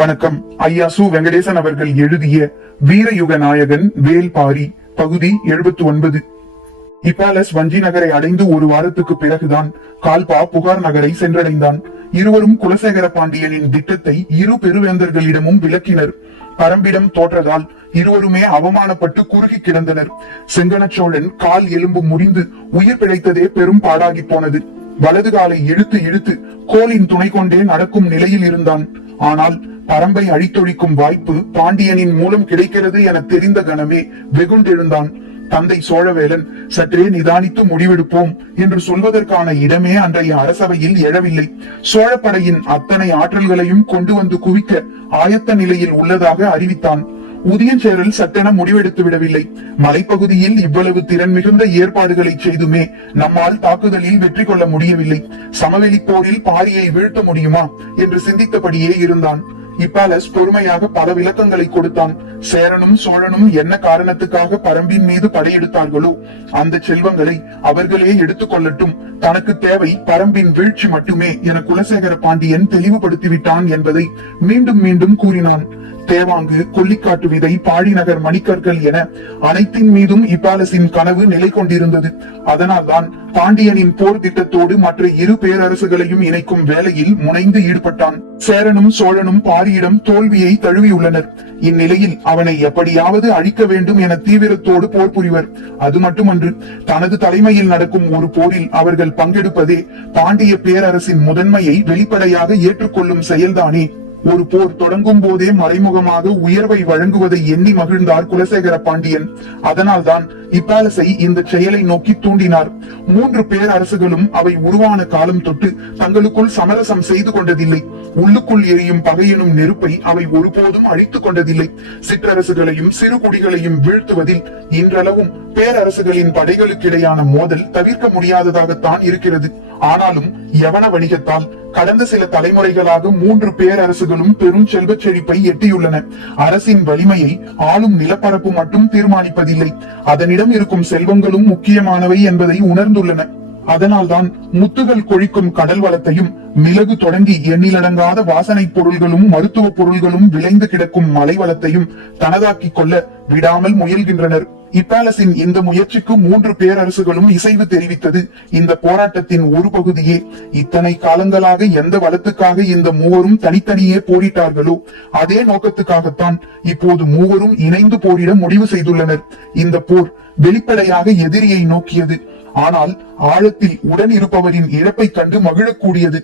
வணக்கம். ஐயா சு வெங்கடேசன் அவர்கள் எழுதிய வீரயுக நாயகன் வேல்பாரி பகுதி எழுபத்தி ஒன்பது இப்பாலஸ் வஞ்சி நகரை அடைந்து ஒரு வாரத்துக்கு பிறகுதான் கால்பா புகார் நகரை சென்றடைந்தான். இருவரும் குலசேகர பாண்டியனின் திட்டத்தை இரு பெருவேந்தர்களிடமும் விளக்கினர். பரம்பிடம் தோற்றதால் இருவருமே அவமானப்பட்டு குறுகி கிடந்தனர். செங்கனச்சோழன் கால் எலும்பு முறிந்து உயிர் பிழைத்ததே பெரும் பாடாகி போனது. வலது காலை இழுத்து இழுத்து கோலின் துணை கொண்டே நடக்கும் நிலையில் இருந்தான். ஆனால் பரம்பை அழித்தொழிக்கும் வாய்ப்பு பாண்டியனின் மூலம் கிடைக்கிறது என தெரிந்த கணமே வெகுண்டெழுந்தான். தந்தை சோழவேலன் சற்றே நிதானித்து முடிவெடுப்போம் என்று சொல்வதற்கான இடமே அன்றைய அரசவையில் எழவில்லை. சோழப்படையின் அத்தனை ஆற்றல்களையும் கொண்டு வந்து குவிக்க ஆயத்த நிலையில் உள்ளதாக அறிவித்தான். உதயஞ்சேரல் சட்டென முடிவெடுத்து விடவில்லை. மலைப்பகுதியில் இவ்வளவு திறன் மிகுந்த ஏற்பாடுகளை செய்துமே நம்மால் தாக்குதலில் வெற்றி கொள்ள முடியவில்லை. சமவெளி போரில் பாரியை வீழ்த்த முடியுமா? என்று சிந்தித்தபடியே இருந்தான். இப்பாலஸ் பொறுமையாக பல விளக்கங்களை கொடுத்தான். சேரனும் சோழனும் என்ன காரணத்துக்காக பரம்பின் மீது படையெடுத்தார்களோ அந்த செல்வங்களை அவர்களே எடுத்துக்கொள்ளட்டும். தனக்கு தேவை பரம்பின் வீழ்ச்சி மட்டுமே என குலசேகர பாண்டியன் தெளிவுபடுத்திவிட்டான் என்பதை மீண்டும் மீண்டும் கூறினான். தேவாங்கு கொல்லிக்காட்டு விதை பாழிநகர் மணிக்கற்கள் என அனைத்தின் மீதும் இப்பாலசின் கனவு நிலை கொண்டிருந்தது. அதனால்தான் பாண்டியனின் போர் திட்டத்தோடு மற்ற இரு பேரரசுகளையும் இணைக்கும் வேலையில் முனைந்து ஈடுபட்டான். சேரனும் சோழனும் பாரியிடம் தோல்வியை தழுவியுள்ளனர். இந்நிலையில் அவனை எப்படியாவது அழிக்க வேண்டும் என தீவிரத்தோடு போர் புரிவர். அது மட்டுமன்று தனது தலைமையில் நடக்கும் ஒரு போரில் அவர்கள் பங்கெடுப்பதே பாண்டிய பேரரசின் முதன்மையை வெளிப்படையாக ஏற்றுக்கொள்ளும் செயல்தானே. ஒரு போர் தொடங்கும் போதே மறைமுகமாக உயர்வை வழங்குவதை எண்ணி மகிழ்ந்தார் குலசேகர பாண்டியன். அதனால்தான் இப்பாலசை இந்த செயலை நோக்கி தூண்டினார். மூன்று பேரரசுகளும் அவை உருவான காலம் தொட்டு தங்களுக்குள் சமரசம் செய்து கொண்டதில்லை. உள்ளுக்குள் எரியும் பகையினும் நெருப்பை அவை ஒருபோதும் அழித்துக் கொண்டதில்லை. சிற்றரசுகளையும் சிறு குடிகளையும் வீழ்த்துவதில் இன்றளவும் பேரரசுகளின் படைகளுக்கிடையான மோதல் தவிர்க்க முடியாததாகத்தான் இருக்கிறது. ஆனாலும் யவன வணிகத்தால் கடந்த சில தலைமுறைகளாக மூன்று பேரரசுகளும் பெரும் செல்வச் செழிப்பை எட்டியுள்ளன. அரசின் வலிமையை ஆளும் நிலப்பரப்பு மட்டும் தீர்மானிப்பதில்லை. அதனிடம் இருக்கும் செல்வங்களும் முக்கியமானவை என்பதை உணர்ந்துள்ளன. அதனால்தான் முத்துகள் கொழிக்கும் கடல் வளத்தையும் மிளகு தொடங்கி எண்ணிலடங்காத வாசனைப் பொருள்களும் மருத்துவ பொருள்களும் விளைந்து கிடக்கும் மலை வளத்தையும் தனதாக்கிக் கொள்ள விடாமல் முயல்கின்றனர். இப்பாலசின் இந்த முயற்சிக்கு மூன்று பேரரசுகளும் இசைவு தெரிவித்தது. இந்த போராட்டத்தின் ஒரு பகுதியே இத்தனை காலங்களாக எந்த வளத்துக்காக இந்த மூவரும் தனித்தனியே போரிட்டார்களோ அதே நோக்கத்துக்காகத்தான் இப்போது மூவரும் இணைந்து போரிட முடிவு செய்துள்ளனர். இந்த போர் வெளிப்படையாக எதிரியை நோக்கியது. ஆனால் ஆழத்தில் உடன் இருப்பவரின் இழப்பை கண்டு மகிழக்கூடியது.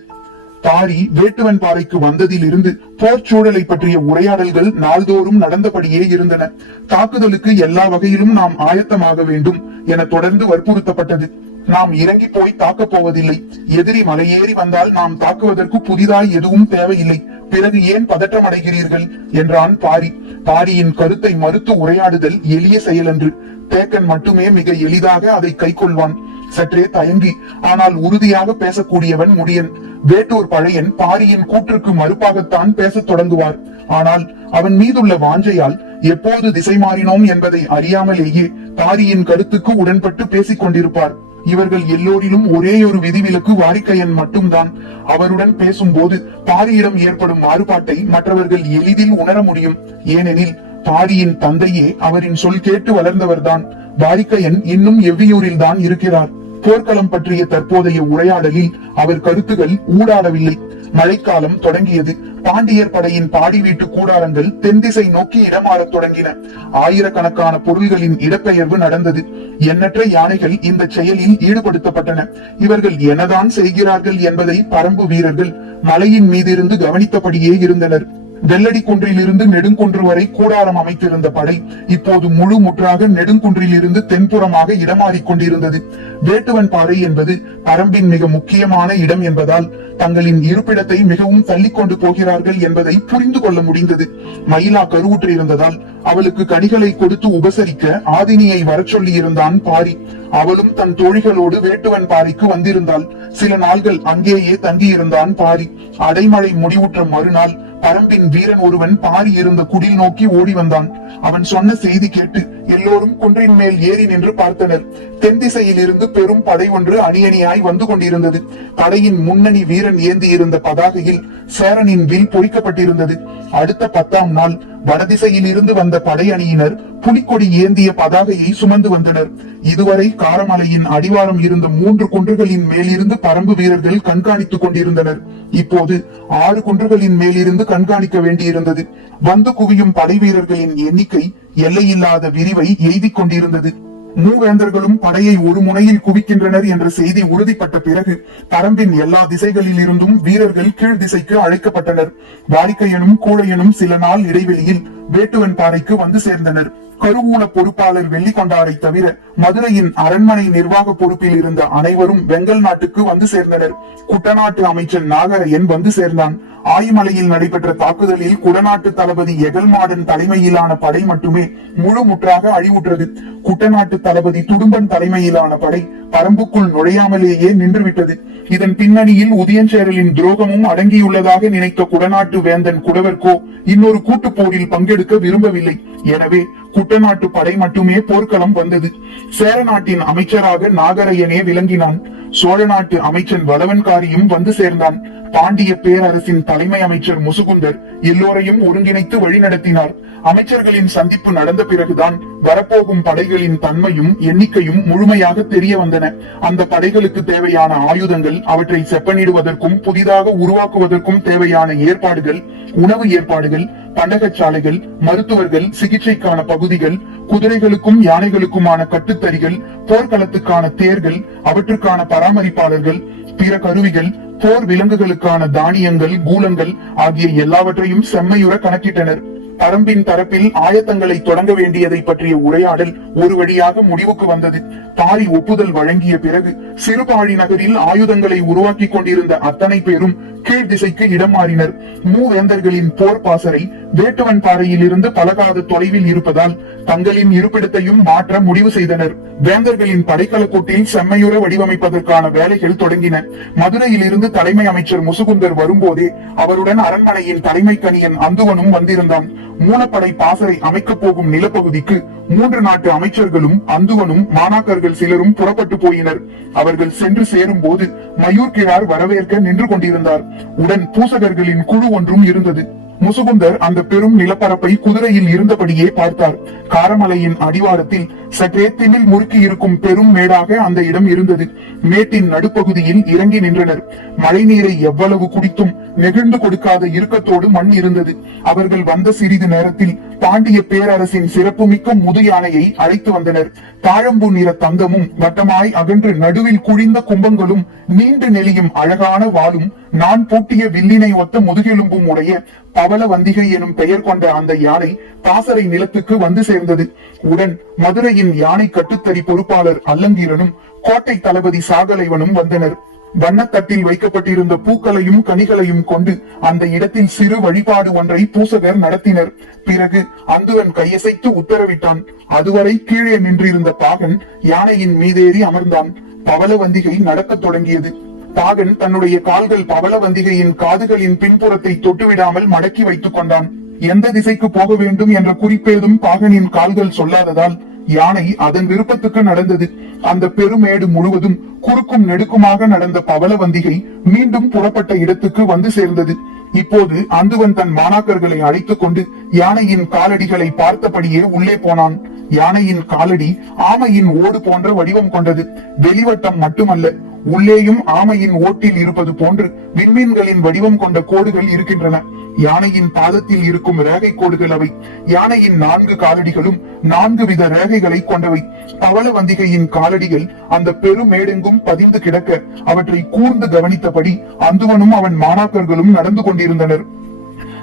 பாரி வேட்டுவன் பாறைக்கு வந்ததிலிருந்து போர் சூழலை பற்றிய உரையாடல்கள் நாள்தோறும் நடந்தபடியே இருந்தன. தாக்குதலுக்கு எல்லா வகையிலும் நாம் ஆயத்தமாக வேண்டும் என தொடர்ந்து வற்புறுத்தப்பட்டது. நாம் இறங்கி போய் தாக்கப் போவதில்லை. எதிரி மலையேறி வந்தால் நாம் தாக்குவதற்கு புதிதாய் எதுவும் தேவையில்லை. பிறகு ஏன் பதற்றம் அடைகிறீர்கள் என்றான் பாரி. பாரியின் கருத்தை மறுத்து உரையாடுதல் எளிய செயலன்று. தேக்கன் மட்டுமே மிக எளிதாக அதை கைக்கொள்வான். சற்றே தயங்கி ஆனால் உறுதியாக பேசக்கூடியவன் முடியன். வேட்டூர் பழையன் பாரியின் கூற்றுக்கு மறுப்பாகத்தான் பேசத் தொடங்குவார். ஆனால் அவன் மீதுள்ள வாஞ்சையால் எப்போது திசை மாறினோம் என்பதை அறியாமலேயே பாரியின் கருத்துக்கு உடன்பட்டு பேசிக் கொண்டிருப்பார். இவர்கள் எல்லோரிலும் ஒரே ஒரு விதிவிலக்கு வாரிக்கையன் மட்டும்தான். அவருடன் பேசும்போது பாரியிடம் ஏற்படும் மாறுபாட்டை மற்றவர்கள் எளிதில் உணர முடியும். ஏனெனில் பாரியின் தந்தையே அவரின் சொல் கேட்டு வளர்ந்தவர்தான். வாரிக்கையன் இன்னும் எவ்வியூரில் தான் இருக்கிறார். போர்க்களம் பற்றிய தற்போதைய உரையாடலில் அவர் கருத்துகள் ஊடாடவில்லை. மழைக்காலம் தொடங்கியது. பாண்டியர் படையின் பாடி வீட்டு கூடாரங்கள் தென் திசை நோக்கி இடமாறத் தொடங்கின. ஆயிரக்கணக்கான பொருள்களின் இடப்பெயர்வு நடந்தது. எண்ணற்ற யானைகள் இந்த செயலில் ஈடுபடுத்தப்பட்டன. இவர்கள் என்னதான் செய்கிறார்கள் என்பதை பரம்பு வீரர்கள் மலையின் மீதிருந்து கவனித்தபடியே இருந்தனர். வெள்ளடி குன்றிலிருந்து நெடுங்குன்று வரை கூடாரம் அமைத்திருந்த படை இப்போது முழு முற்றாக நெடுங்குன்றிலிருந்து தென்புறமாக இடமாறிக் கொண்டிருந்தது. வேட்டுவன் பாறை என்பது பரம்பின் மிக முக்கியமான இடம் என்பதால் தங்களின் இருப்பிடத்தை மிகவும் தள்ளிக்கொண்டு போகிறார்கள் என்பதை புரிந்து கொள்ள முடிந்தது. மயிலா கருவுற்றிருந்ததால் அவளுக்கு கனிகளை கொடுத்து உபசரிக்க ஆதினியை வரச் சொல்லி இருந்தான் பாரி. அவளும் தன் தோழிகளோடு வேட்டுவன் பாரிக்கு வந்திருந்தாள். சில நாள்கள் அங்கேயே தங்கியிருந்தான் பாரி. அடைமழை முடிவுற்ற மறுநாள் பரம்பின் வீரன் ஒருவன் பாரி இருந்த குடில் நோக்கி ஓடி வந்தான். அவன் சொன்ன செய்தி கேட்டு எல்லோரும் குன்றின் மேல் ஏறி நின்று பார்த்தனர். தென் திசையில் இருந்து பெரும் படை ஒன்று அணியணியாய் வந்து கொண்டிருந்தது. படையின் முன்னணி வீரன் ஏந்தி இருந்த பதாகையில் சேரனின் வில் பொறிக்கப்பட்டிருந்தது. அடுத்த பத்தாம் நாள் வடதிசையில் இருந்து வந்த படையணியினர் புலிக்கொடி ஏந்திய பதாகையை சுமந்து வந்தனர். இதுவரை காரமலையின் அடிவாரம் இருந்த மூன்று குன்றுகளின் மேலிருந்து பரம்பு வீரர்கள் கண்காணித்துக் கொண்டிருந்தனர். இப்போது ஆறு குன்றுகளின் மேலிருந்து கண்காணிக்க வேண்டியிருந்தது. வந்து குவியும் படை வீரர்களின் எண்ணிக்கை எல்லையில்லாத விரிவை எய்திக் கொண்டிருந்தது. மூவேந்தர்களும் படையை ஒரு முனையில் குவிக்கின்றனர் என்ற செய்தி உறுதிப்பட்ட பிறகு பரம்பின் எல்லா திசைகளில் இருந்தும் வீரர்கள் கீழ் திசைக்கு அழைக்கப்பட்டனர். வாடிக்கையனும் கூழையனும் சில நாள் இடைவெளியில் வேட்டுவன் பாறைக்கு வந்து சேர்ந்தனர். கருவூல பொறுப்பாளர் வெள்ளிக்கொண்டாரை தவிர மதுரையின் அரண்மனை நிர்வாக பொறுப்பில் இருந்த அனைவரும் வெங்கல் நாட்டுக்கு வந்து சேர்ந்தனர். குட்டநாட்டு அமைச்சன் நாகரையன் வந்து சேர்ந்தான். ஆயிமலையில் நடைபெற்ற தாக்குதலில் குடநாட்டு தளபதி எகல்மாடன் தலைமையிலான படை மட்டுமே முழு முற்றாக அழிவுற்றது. குட்டநாட்டு தளபதி துடும்பன் தலைமையிலான படை பரம்புக்குள் நுழையாமலேயே நின்றுவிட்டது. இதன் பின்னணியில் உதயஞ்சேரலின் துரோகமும் அடங்கியுள்ளதாக நினைத்த குடநாட்டு வேந்தன் குடவர்கோ இன்னொரு கூட்டுப் போரில் பங்கெடுக்க விரும்பவில்லை. எனவே குட்டநாட்டு படை மட்டுமே போர்க்களம் வந்தது. சேர நாட்டின் அமைச்சராக நாகரையனே விளங்கினான். சோழ நாட்டு அமைச்சன் வளவன்காரியும் வந்து சேர்ந்தான். பாண்டிய பேரரசின் தலைமை அமைச்சர் முசுகுந்தர் எல்லோரையும் ஒருங்கிணைத்து வழிநடத்தினார். அமைச்சர்களின் சந்திப்பு நடந்த பிறகுதான் வரப்போகும் படைகளின் தன்மையும் எண்ணிக்கையும் முழுமையாக தெரிய வந்தன. அந்த படைகளுக்கு தேவையான ஆயுதங்கள் அவற்றை செப்பனிடுவதற்கும் புதிதாக உருவாக்குவதற்கும் தேவையான ஏற்பாடுகள் உணவு ஏற்பாடுகள் பண்டகச்சாலைகள் மருத்துவர்கள் சிகிச்சைக்கான பகுதிகள் குதிரைகளுக்கும் யானைகளுக்குமான கட்டுத்தறிகள் போர்க்களத்துக்கான தேர்கள் அவற்றுக்கான பராமரிப்பாளர்கள் பிற கருவிகள் போர் விலங்குகளுக்கான தானியங்கள் கூலங்கள் ஆகிய எல்லாவற்றையும் செம்மையுற கணக்கிட்டனர். பரம்பின் தரப்பில் ஆயத்தங்களை தொடங்க வேண்டியதை பற்றிய உரையாடல் ஒரு வழியாக முடிவுக்கு வந்தது. பாரி ஒப்புதல் வழங்கிய பிறகு சிறுபாழி நகரில் ஆயுதங்களை உருவாக்கி கொண்டிருந்த அத்தனை பேரும் கீழ் திசைக்கு இடம் மாறினர். மூவேந்தர்களின் போர் பாசறை வேட்டுவன் பாறையில் இருந்து பலகாத தொலைவில் இருப்பதால் தங்களின் இருப்பிடத்தையும் மாற்ற முடிவு செய்தனர். வேந்தர்களின் படைக்கலக்கூட்டில் செம்மையுற வடிவமைப்பதற்கான வேலைகள் தொடங்கின. மதுரையில் இருந்து தலைமை அமைச்சர் முசுகுந்தர் வரும்போதே அவருடன் அரண்மனையின் தலைமை கணியன் அந்துவனும் வந்திருந்தான். மூலப்படை பாசறை அமைக்கப் போகும் நிலப்பகுதிக்கு மூன்று நாட்டு அமைச்சர்களும் அந்துவனும் மாணாக்கர்கள் சிலரும் புறப்பட்டு போயினர். அவர்கள் சென்று சேரும் போது மயூர் கிழார் வரவேற்க நின்று கொண்டிருந்தார். உடன் பூசகர்களின் குழு ஒன்றும் இருந்தது. முசுகுந்தர் அந்த பெரும் நிலப்பரப்பை குதிரையில் இருந்தபடியே பார்த்தார். காரமலையின் அடிவாரத்தில் சற்றே திமில் முறுக்கி இருக்கும் பெரும் மேடாக அந்த இடம் இருந்தது. மேட்டின் நடுப்பகுதியில் இறங்கி நின்றனர். மழை நீரை எவ்வளவு குடித்தும் நெகிழ்ந்து கொடுக்காத இறுக்கத்தோடு மண் இருந்தது. அவர்கள் வந்த சிறிது நேரத்தில் பாண்டிய பேரரசின் சிறப்புமிக்க முது யானையை அழைத்து வந்தனர். தாழம்பு நிற தந்தமும் வட்டமாய் அகன்று நடுவில் குழிந்த கும்பங்களும் நீண்டு நெளியும் அழகான வாளும் நான் பூட்டிய வில்லினை ஒத்த முதுகெலும்பும் உடைய பவள வந்திகை எனும் பெயர் கொண்ட அந்த யானை பாசறை நிலத்துக்கு வந்து சேர்ந்தது. உடன் மதுரையின் யானை கட்டுத்தறி பொறுப்பாளர் அல்லங்கீரனும் கோட்டை தளபதி சாகலைவனும் வந்தனர். வண்ணத்தட்டில் வைக்கப்பட்டிருந்த பூக்களையும் கனிகளையும் கொண்டு அந்த இடத்தில் சிறு வழிபாடு ஒன்றை பூசகர் நடத்தினர். பிறகு அந்துவன் கையசைத்து உத்தரவிட்டான். அதுவரை கீழே நின்றிருந்த பாகன் யானையின் மீதேறி அமர்ந்தான். பவளவந்திகை நடக்கத் தொடங்கியது. பாகன் தன்னுடைய கால்கள் பவளவந்திகையின் காதுகளின் பின்புறத்தை தொட்டுவிடாமல் மடக்கி வைத்துக் கொண்டான். எந்த திசைக்கு போக வேண்டும் என்ற குறிப்பேதும் பாகனின் கால்கள் சொல்லாததால் யானை அதன் விருப்பத்துக்கு நடந்தது. அந்த பெருமேடு முழுவதும் குறுக்கும் நெடுக்குமாக நடந்த பவளவந்திகை மீண்டும் புறப்பட்ட இடத்துக்கு வந்து சேர்ந்தது. இப்போது அந்துவன் தன் மாணாக்கர்களை அழைத்துக் கொண்டு யானையின் காலடிகளை பார்த்தபடியே உள்ளே போனான். யானையின் காலடி ஆமையின் ஓடு போன்ற வடிவம் கொண்டது. வெளிவட்டம் மட்டுமல்ல உள்ளேயும் ஆமையின் ஓட்டில் இருப்பது போன்று விண்மீன்களின் வடிவம் கொண்ட கோடுகள் இருக்கின்றன. யானையின் பாதத்தில் இருக்கும் ரேகை கோடுகள் அவை. யானையின் நான்கு காலடிகளும் நான்கு வித ரேகைகளை கொண்டவை. பவளவந்திகையின் காலடிகள் அந்த பெருமேடெங்கும் பதிந்து கிடக்க அவற்றை கூர்ந்து கவனித்தபடி அந்துவனும் அவன் மாணாக்கர்களும் நடந்து கொண்டிருந்தனர்.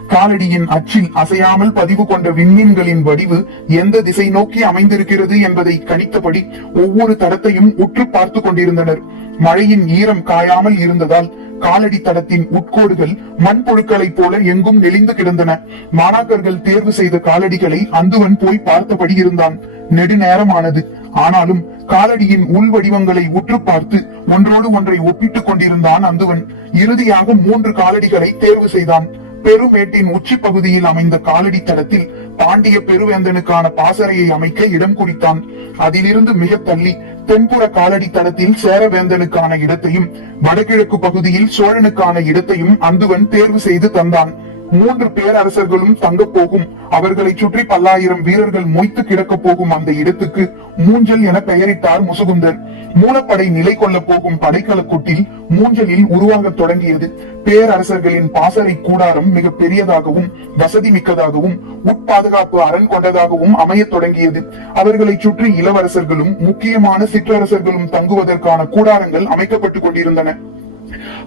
காலடியின் அச்சில் அசையாமல் பதிவு கொண்ட விண்மீன்களின் வடிவு எந்த திசை நோக்கி அமைந்திருக்கிறது என்பதை கணித்தபடி ஒவ்வொரு தடத்தையும் உற்று பார்த்து கொண்டிருந்தனர். மழையின் ஈரம் காயாமல் இருந்ததால் காலடி தடத்தின் உட்கோடுகள் மண்புழுக்களைப் போல எங்கும் நெளிந்து கிடந்தன. மாணாக்கர்கள் தேர்வு செய்த காலடிகளை அந்துவன் போய் பார்த்தபடி இருந்தான். நெடுநேரமானது. ஆனாலும் காலடியின் உள் வடிவங்களை உற்று பார்த்து ஒன்றோடு ஒன்றை ஒப்பிட்டுக் கொண்டிருந்தான் அந்துவன். இறுதியாக மூன்று காலடிகளை தேர்வு செய்தான். பெருமேட்டின் உச்சி பகுதியில் அமைந்த காலடி தளத்தில் பாண்டிய பெருவேந்தனுக்கான பாசறையை அமைக்க இடம் குறித்தான். அதிலிருந்து மிக தள்ளி தென்புற காலடி தளத்தில் சேரவேந்தனுக்கான இடத்தையும் வடகிழக்கு பகுதியில் சோழனுக்கான இடத்தையும் அந்துவன் தேர்வு செய்து தந்தான். மூன்று பேரரசர்களும் தங்கப் போகும். அவர்களை சுற்றி பல்லாயிரம் வீரர்கள் மொய்த்து கிடக்கப் போகும் அந்த இடத்துக்கு மூஞ்சல் என பெயரிட்டார் முசுகுந்தர் மூலப்படை நிலை கொள்ள போகும் படைக்கலக்குட்டில் மூஞ்சலில் உருவாகத் தொடங்கியது. பேரரசர்களின் பாசறை கூடாரம் மிக பெரியதாகவும் வசதி மிக்கதாகவும் உட்பாதுகாப்பு அரண் கொண்டதாகவும் அமையத் தொடங்கியது. அவர்களை சுற்றி இளவரசர்களும் முக்கியமான சிற்றரசர்களும் தங்குவதற்கான கூடாரங்கள் அமைக்கப்பட்டுக் கொண்டிருந்தன.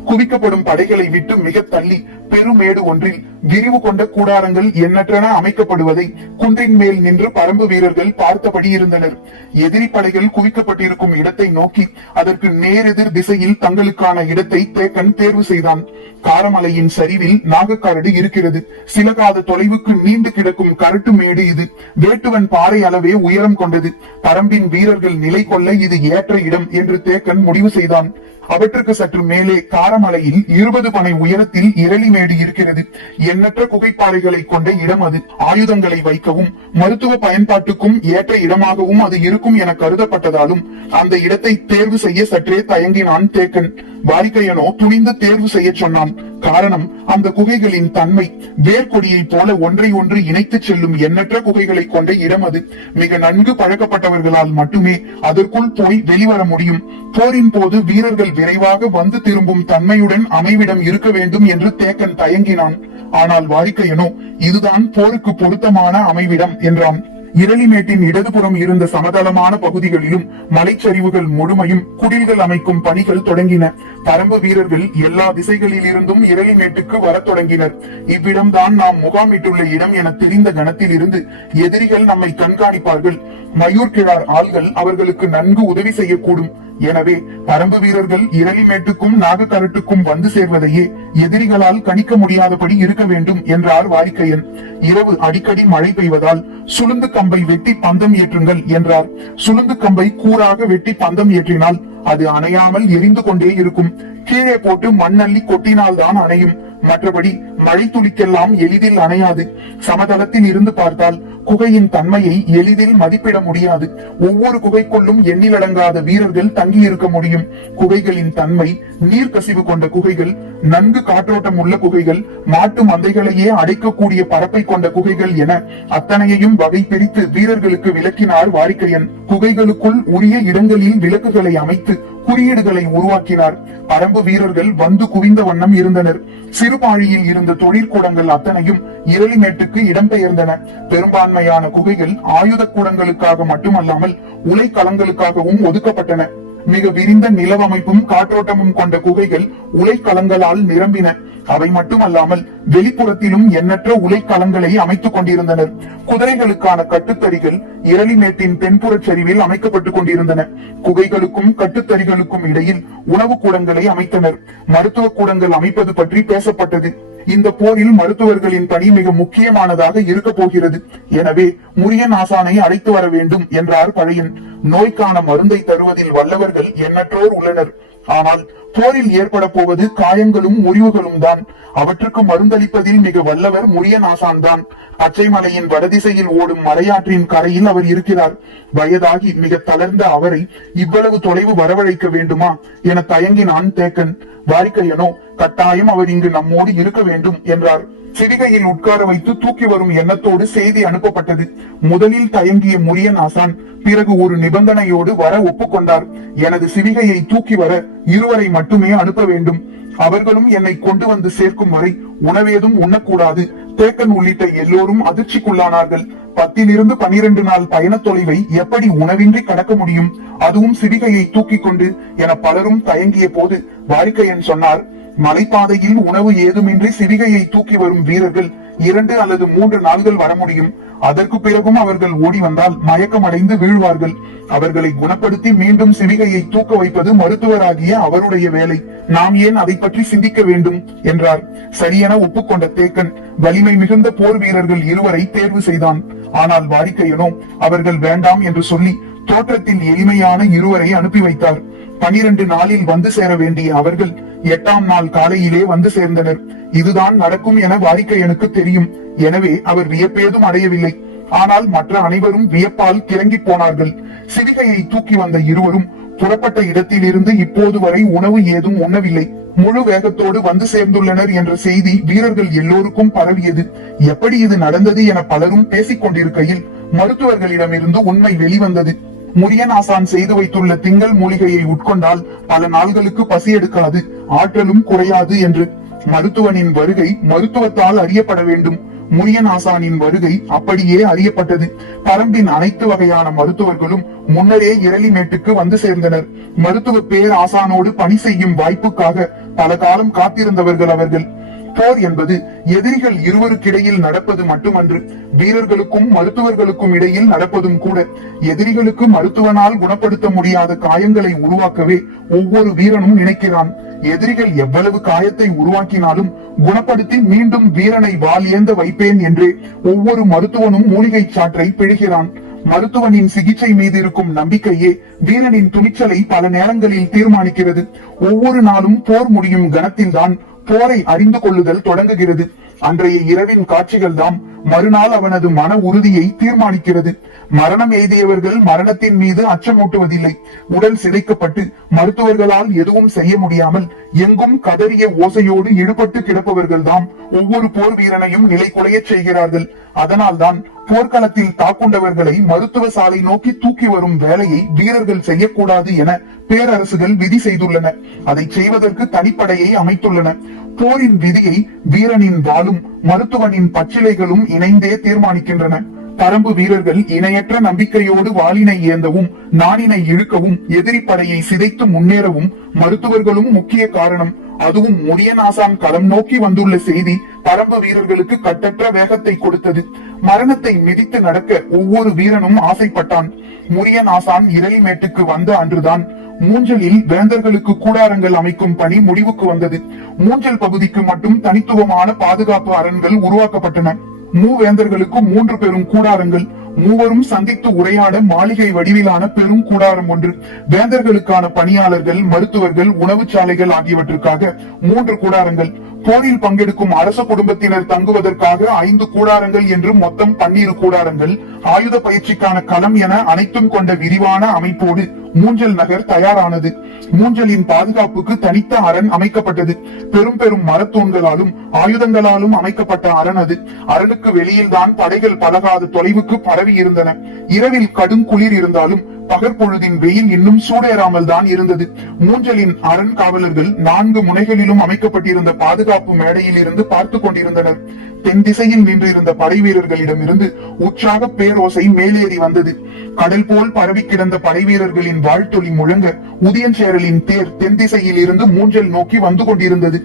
குவிக்கப்படும் படைகளை விட்டு மிக தள்ளி பெருமேடு ஒன்றில் விரிவு கொண்ட கூடாரங்கள் எண்ணற்றன அமைக்கப்படுவதை குன்றின் மேல் நின்று பரம்பு வீரர்கள் பார்த்தபடி இருந்தனர். எதிரி படைகள் குவிக்கப்பட்டிருக்கும் இடத்தை நோக்கி அதற்கு நேரெதிர் திசையில் தங்களுக்கான இடத்தை தேக்கன் தேர்வு செய்தான். காரமலையின் சரிவில் நாகக்கரடு இருக்கிறது. சில காத தொலைவுக்கு நீண்டு கிடக்கும் கரட்டு மேடு இது. வேட்டுவன் பாறை அளவே உயரம் கொண்டது. பரம்பின் வீரர்கள் நிலை கொள்ள இது ஏற்ற இடம் என்று தேக்கன் முடிவு செய்தான். அவற்றுக்கு சற்று மேலே காரமலையில் இருபது பனை உயரத்தில் இரளி மேடு இருக்கிறது. எண்ணற்ற குகைப்பாறைகளை கொண்ட இடம் அது. ஆயுதங்களை வைக்கவும் மருத்துவ பயன்பாட்டுக்கும் ஏற்ற இடமாகவும் அது இருக்கும் என கருதப்பட்டதாலும் அந்த இடத்தை தேர்வு செய்ய சற்றே தயங்கினான் தேக்கன். வாரிக்கையனோ துணிந்து தேர்வு செய்ய சொன்னான். காரணம் அந்த குகைகளின் தன்மை. வேர்கொடியை போல ஒன்றை ஒன்று இணைத்துச் செல்லும் எண்ணற்ற குகைகளை கொண்ட இடம் அது. மிக நன்கு பழக்கப்பட்டவர்களால் மட்டுமே அதற்குள் போய் வெளிவர முடியும். போரின் போது வீரர்கள் விரைவாக வந்து திரும்பும் தன்மையுடன் அமைவிடம் இருக்க வேண்டும் என்று தேக்கன் தயங்கினான். ஆனால் வாடிக்கையனோ இதுதான் போருக்கு பொருத்தமான அமைவிடம் என்றான். இரளிமேட்டின் இடதுபுறம் இருந்த சமதளமான பகுதிகளிலும் மலைச்சரிவுகள் முழுமையும் குடில்கள் அமைக்கும் பணிகள் தொடங்கின. பரம்பு வீரர்கள் எல்லா திசைகளில் இருந்தும் இரளிமேட்டுக்கு வரத் தொடங்கினர். இவ்விடம்தான் நாம் முகாமிட்டுள்ள இடம் என தெரிந்த கணத்தில் இருந்து எதிரிகள் நம்மை கண்காணிப்பார்கள். மயூர் கிழார் ஆள்கள் அவர்களுக்கு நன்கு உதவி செய்யக்கூடும். எனவே பரம்பு வீரர்கள் இரளி மேட்டுக்கும் நாகக்கரட்டுக்கும் வந்து சேர்வதையே எதிரிகளால் கணிக்க முடியாதபடி இருக்க வேண்டும் என்றார் வாரிக்கையன். இரவு அடிக்கடி மழை பெய்வதால் சுளுந்து கம்பை வெட்டி பந்தம் ஏற்றுங்கள் என்றார். சுளுந்து கம்பை கூறாக வெட்டி பந்தம் ஏற்றினால் அது அணையாமல் எரிந்து கொண்டே இருக்கும். கீழே போட்டு மண்ணள்ளி கொட்டினால்தான் அணையும். மற்றபடி மழை துளிக்கெல்லாம் எளிதில் அணையாது. சமதளத்தில் இருந்து பார்த்தால் குகையின் தன்மையை எளிதில் மதிப்பிட முடியாது. ஒவ்வொரு குகைக்குள்ளும் எண்ணிலடங்காத வீரர்கள் தங்கி இருக்க முடியும். குகைகளின் தன்மை நீர்க்கசிவு கொண்ட குகைகள் நன்கு காற்றோட்டம் உள்ள குகைகள் மாட்டு மந்தைகளையே அடைக்கக்கூடிய பரப்பை கொண்ட குகைகள் என அத்தனையையும் வகை பிரித்து வீரர்களுக்கு விளக்கினார் வாரிக்கையன் குகைகளுக்குள் உரிய இடங்களில் விளக்குகளை அமைத்து குறியீடுகளை உருவாக்கினார். பரம்பு வீரர்கள் வந்து குவிந்த வண்ணம் இருந்தனர். சிறுபாழியில் இருந்த தொழிற்கூடங்கள் அத்தனையும் இரளிமேட்டுக்கு இடம்பெயர்ந்தன. பெரும்பான்மையான குகைகள் ஆயுத கூடங்களுக்காக மட்டுமல்லாமல் உலை களங்களுக்காகவும் ஒதுக்கப்பட்டன. மிக விரிந்த நிலவமைப்பும் காற்றோட்டமும் கொண்ட குகைகள் உலைக்கலங்களால் நிரம்பின. அவை மட்டுமல்லாமல் வெளிப்புறத்திலும் எண்ணற்ற உலைக்கலங்களை அமைத்துக் கொண்டிருந்தனர் குதிரைகளுக்கான கட்டுத்தறிகள் இரளிமேட்டின் தென்புறச் சரிவில் அமைக்கப்பட்டுக் கொண்டிருந்தன. குகைகளுக்கும் கட்டுத்தறிகளுக்கும் இடையில் உணவு கூடங்களை அமைத்தனர். மருத்துவ கூடங்கள் அமைப்பது பற்றி பேசப்பட்டது. இந்த போரில் மருத்துவர்களின் பணி மிக முக்கியமானதாக இருக்க போகிறது. எனவே முரியன் ஆசானை அழைத்து வர வேண்டும் என்றார் பழையன். நோய்க்கான மருந்தை தருவதில் வல்லவர்கள் எண்ணற்றோர் உள்ளனர். ஆனால் போரில் ஏற்பட போவது காயங்களும் முறிவுகளும் தான். அவற்றுக்கு மருந்தளிப்பதில் மிக வல்லவர் முரியன் ஆசான் தான். பச்சைமலையின் வடதிசையில் ஓடும் மலையாற்றின் கரையில் அவர் இருக்கிறார். வயதாகி மிக தளர்ந்த அவரை இவ்வளவு தொலைவு வரவழைக்க வேண்டுமா? என தயங்கினான் தேக்கன். வாரிக்கையனோ கட்டாயம் அவர் இங்கு நம்மோடு இருக்க வேண்டும் என்றார். சிவிகையில் உட்கார வைத்து தூக்கி வரும் எண்ணத்தோடு செய்தி அனுப்பப்பட்டது. முதலில் தயங்கிய முரியன் ஆசான் பிறகு ஒரு நிபந்தனையோடு வர ஒப்புக்கொண்டார். எனது சிவிகையை தூக்கி வர இருவரை மட்டுமே அனுப்ப வேண்டும். அவர்களும் என்னை கொண்டு வந்து சேர்க்கும் வரை உணவேதும் உண்ணக்கூடாது. தேக்கன் உள்ளிட்ட எல்லோரும் அதிர்ச்சிக்குள்ளானார்கள். பத்திலிருந்து பனிரெண்டு நாள் பயண தொலைவை எப்படி உணவின்றி கடக்க முடியும்? அதுவும் சிவிகையை தூக்கி கொண்டு என பலரும் தயங்கிய போது வாரிக்கையன் சொன்னார். மலைப்பாதையில் உணவு ஏதுமின்றி சிவிகையை தூக்கி வரும் வீரர்கள் இரண்டு அல்லது மூன்று நாள்கள் வர முடியும். அதற்கு பிறகும் அவர்கள் ஓடி வந்தால் மயக்கமடைந்து வீழ்வார்கள். அவர்களை குணப்படுத்தி மீண்டும் சிவிகையை தூக்க வைப்பது மருத்துவராகிய அவருடைய வேலை. நாம் ஏன் அதை பற்றி சிந்திக்க வேண்டும்? என்றார். சரியென ஒப்புக்கொண்ட தேக்கன் வலிமை மிகுந்த போர் வீரர்கள் இருவரை தேர்வு செய்தான். ஆனால் வாடிக்கையனோ அவர்கள் வேண்டாம் என்று சொல்லி தோற்றத்தில் எளிமையான இருவரை அனுப்பி வைத்தார். பனிரெண்டு நாளில் வந்து சேர வேண்டிய அவர்கள் எட்டாம் நாள் காலையிலே வந்து சேர்ந்தனர். இதுதான் நடக்கும் என வாரிக்கையனுக்கு தெரியும். எனவே அவர் வியப்பேதும் அடையவில்லை. ஆனால் மற்ற அனைவரும் வியப்பால் கிறங்கி போனார்கள். சிவிகையை தூக்கி வந்த இருவரும் புறப்பட்ட இடத்திலிருந்து இப்போது வரை உணவு ஏதும் உண்ணவில்லை. முழு வேகத்தோடு வந்து சேர்ந்துள்ளனர் என்ற செய்தி வீரர்கள் எல்லோருக்கும் பரவியது. எப்படி இது நடந்தது என பலரும் பேசிக் கொண்டிருக்கையில் மருத்துவர்களிடமிருந்து உண்மை வெளிவந்தது. முரியன் ஆசான் செய்து வைத்துள்ள திங்கள் மூலிகையை உட்கொண்டால் பல நாள்களுக்கு பசி எடுக்காது ஆற்றலும் குறையாது என்று. மருத்துவனின் வருகை மருத்துவத்தால் அறியப்பட வேண்டும். முரியன் ஆசானின் வருகை அப்படியே அறியப்பட்டது. பரம்பின் அனைத்து வகையான மருத்துவர்களும் முன்னரே இரளிமேட்டுக்கு வந்து சேர்ந்தனர். மருத்துவ பேர் ஆசானோடு பணி செய்யும் வாய்ப்புக்காக பல காலம் காத்திருந்தவர்கள் அவர்கள். போர் என்பது எதிரிகள் இருவருக்கிடையில் நடப்பது மட்டுமன்று வீரர்களுக்கும் மருத்துவர்களுக்கும் இடையில் நடப்பதும் கூட. எதிரிகளுக்கு மருத்துவனால் குணப்படுத்த முடியாத காயங்களை உருவாக்கவே ஒவ்வொரு வீரனும் நினைக்கிறான். எதிரிகள் எவ்வளவு காயத்தை உருவாக்கினாலும் குணப்படுத்தி மீண்டும் வீரனை வால் ஏந்த வைப்பேன் என்றே ஒவ்வொரு மருத்துவனும் மூலிகை சாற்றை பிழிகிறான். மருத்துவனின் சிகிச்சை மீது இருக்கும் நம்பிக்கையே வீரனின் துணிச்சலை பல நேரங்களில் தீர்மானிக்கிறது. ஒவ்வொரு நாளும் போர் முடியும் கணத்தில்தான் போரை அறிந்து கொள்ளுதல் தொடங்குகிறது. அன்றைய இரவின் காட்சிகள் தாம் மறுநாள் அவனது மன உறுதியை தீர்மானிக்கிறது. மரணம் எய்தியவர்கள் மரணத்தின் மீது அச்சமூட்டுவதில்லை. உடல் சிதைக்கப்பட்டு மருத்துவர்களால் எதுவும் செய்ய முடியாமல் எங்கும் கதறிய ஓசையோடு ஈடுபட்டு கிடப்பவர்கள் தாம் ஒவ்வொரு போர் வீரனையும் நிலை செய்கிறார்கள். அதனால்தான் போர்க்களத்தில் தாக்குண்டவர்களை மருத்துவ சாலை நோக்கி தூக்கி வரும் வேலையை வீரர்கள் செய்யக்கூடாது என பேரரசுகள் விதி செய்துள்ளன. அதை செய்வதற்கு தனிப்படையை அமைத்துள்ளன. போரின் விதியை வீரனின் வாளும் மருத்துவனின் பச்சிலைகளும் இணைந்தே தீர்மானிக்கின்றன. பரம்பு வீரர்கள் இணையற்ற நம்பிக்கையோடு வாளினை ஏந்தவும் நாணினை இழுக்கவும் எதிரி படையை சிதைத்து முன்னேறவும் மருத்துவர்களும் முக்கிய காரணம். அதுவும் முடியநாசான் களம் நோக்கி வந்துள்ள செய்தி பரம்பு வீரர்களுக்கு கட்டற்ற வேகத்தை கொடுத்தது. மரணத்தை மிதித்து நடக்க ஒவ்வொரு வீரனும் ஆசைப்பட்டான். முடியநாசான் இரளிமேட்டுக்கு வந்த அன்றுதான் மூஞ்சலில் வேந்தர்களுக்கு கூடாரங்கள் அமைக்கும் பணி முடிவுக்கு வந்தது. மூஞ்சல் பகுதிக்கு மட்டும் தனித்துவமான பாதுகாப்பு அரண்கள் உருவாக்கப்பட்டன. மூவேந்தர்களுக்கு மூன்று பெரும் கூடாரங்கள். மூவரும் சந்தித்து உரையாட மாளிகை வடிவிலான பெரும் கூடாரம் ஒன்று வேந்தர்களுக்கான பணியாளர்கள் மருத்துவர்கள் உணவு சாலைகள் ஆகியவற்றுக்காக மூன்று கூடாரங்கள். போரில் பங்கெடுக்கும் அரச குடும்பத்தினர் தங்குவதற்காக ஐந்து கூடாரங்கள் என்று மொத்தம் பன்னிரு கூடாரங்கள். ஆயுத பயிற்சிக்கான களம் என அனைத்தும் கொண்ட விரிவான அமைப்போடு மூஞ்சல் நகர் தயாரானது. மூஞ்சலின் பாதுகாப்புக்கு தனித்த அரண் அமைக்கப்பட்டது. பெரும் பெரும் மரத்தூண்களாலும் ஆயுதங்களாலும் அமைக்கப்பட்ட அரண் அது. அரணுக்கு வெளியில்தான் படைகள் பழகாத தொலைவுக்கு பரவி இருந்தன. இரவில் கடும் குளிர் இருந்தாலும் பகற்பொழுதின் வெயில் இன்னும் சூடேறாமல் தான் இருந்தது. மூஞ்சலின் அரண் காவலர்கள் நான்கு முனைகளிலும் அமைக்கப்பட்டிருந்த பாதுகாப்பு மேடையில் இருந்து பார்த்து கொண்டிருந்தனர். தென் திசையில் நின்றிருந்த படை வீரர்களிடம் இருந்து உற்சாக பேரோசை மேலேறி வந்தது. கடல் போல் பரவி கிடந்த படை வீரர்களின் வாழ்த்தொலி முழங்க உதயஞ்சேரலின் தேர் தென் திசையில் இருந்து மூஞ்சல் நோக்கி வந்து கொண்டிருந்தது.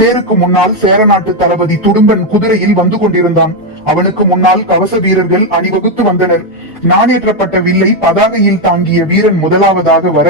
தேருக்கு முன்னால் சேரநாட்டு தளபதி துடும்பன் குதிரையில் வந்து கொண்டிருந்தான். அவனுக்கு முன்னால் கவச வீரர்கள் அணிவகுத்து வந்தனர். நாணேற்றப்பட்ட வில்லை பதாகையில் தாங்கிய வீரன் முதலாவதாக வர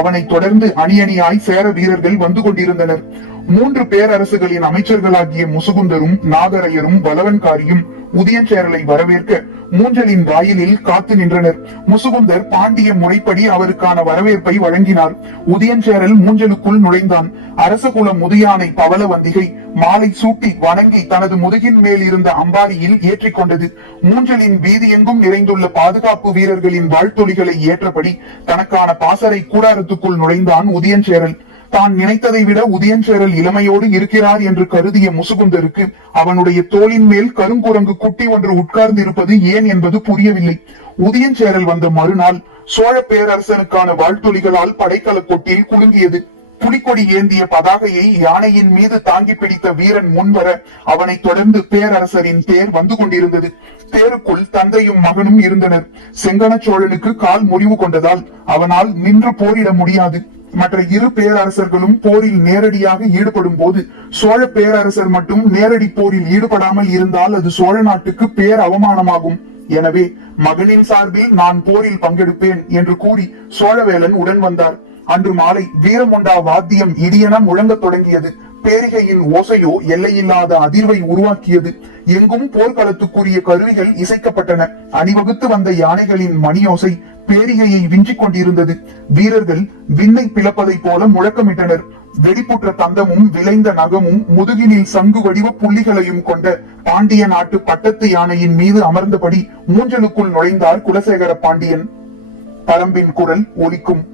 அவனை தொடர்ந்து அணி அணியாய் சேர வீரர்கள் வந்து கொண்டிருந்தனர். மூன்று பேரரசுகளின் அமைச்சர்களாகிய முசுகுந்தரும் நாகரையரும் பலவன்காரியும் உதயஞ்சேரலை வரவேற்க மூஞ்சலின் வாயிலில் காத்து நின்றனர். முசுகுந்தர் பாண்டிய முறைப்படி அவருக்கான வரவேற்பை வழங்கினார். உதயஞ்சேரல் மூஞ்சலுக்குள் நுழைந்தான். அரசகுல முதியானை பவளவந்திகை மாலை சூட்டி வணங்கி தனது முதுகின் மேல் இருந்த அம்பாரியில் ஏற்றிக்கொண்டது மூஞ்சலின் வீதி எங்கும் நிறைந்துள்ள பாதுகாப்பு வீரர்களின் வாழ்த்துளிகளை ஏற்றபடி தனக்கான பாசறை கூடாரத்துக்குள் நுழைந்தான் உதயஞ்சேரல். தான் நினைத்ததை விட உதயஞ்சேரல் இளமையோடு இருக்கிறார் என்று கருதிய முசுகுந்தருக்கு அவனுடைய தோளின் மேல் கருங்குரங்கு குட்டி ஒன்று உட்கார்ந்து இருப்பது ஏன் என்பது புரியவில்லை. உதயஞ்சேரல் வந்த மறுநாள் சோழ பேரரசனுக்கான வாழ்த்துளிகளால் படைக்கல கொட்டில் குலுங்கியது. புலிக்கொடி ஏந்திய பதாகையை யானையின் மீது தாங்கி பிடித்த வீரன் முன்வர அவனை தொடர்ந்து பேரரசரின் தேர் வந்து கொண்டிருந்தது. தேருக்குள் தந்தையும் மகனும் இருந்தனர். செங்கன சோழனுக்கு கால் முறிவு கொண்டதால் அவனால் நின்று போரிட முடியாது. மற்ற இரு பேரரசர்களும் போரில் நேரடியாக ஈடுபடும் போது சோழ பேரரசர் மட்டும் நேரடி போரில் ஈடுபடாமல் இருந்தால் அது சோழ நாட்டுக்கு பேர் அவமானமாகும். எனவே மகனின் சார்பில் நான் போரில் பங்கெடுப்பேன் என்று கூறி சோழவேலன் உடன் வந்தார். அன்று மாலை வீரமுண்டா வாத்தியம் இடியென முழங்கத் தொடங்கியது. பேரிகையின் ஓசையோ எல்லையில்லாத அதிர்வை உருவாக்கியது. எங்கும் போர்க்களத்துக்குரிய கருவிகள் இசைக்கப்பட்டன. அணிவகுத்து வந்த யானைகளின் மணியோசை பேரிகையை விஞ்சிக் கொண்டிருந்தது. வீரர்கள் விண்ணை பிளப்பதை போல முழக்கமிட்டனர். வெடிப்புற்ற தந்தமும் விளைந்த நகமும் முதுகினில் சங்கு வடிவ புள்ளிகளையும் கொண்ட பாண்டிய நாட்டு பட்டத்து யானையின் மீது அமர்ந்தபடி மூஞ்சலுக்குள் நுழைந்தார் குலசேகர பாண்டியன். பரம்பின் குரல் ஒலிக்கும்.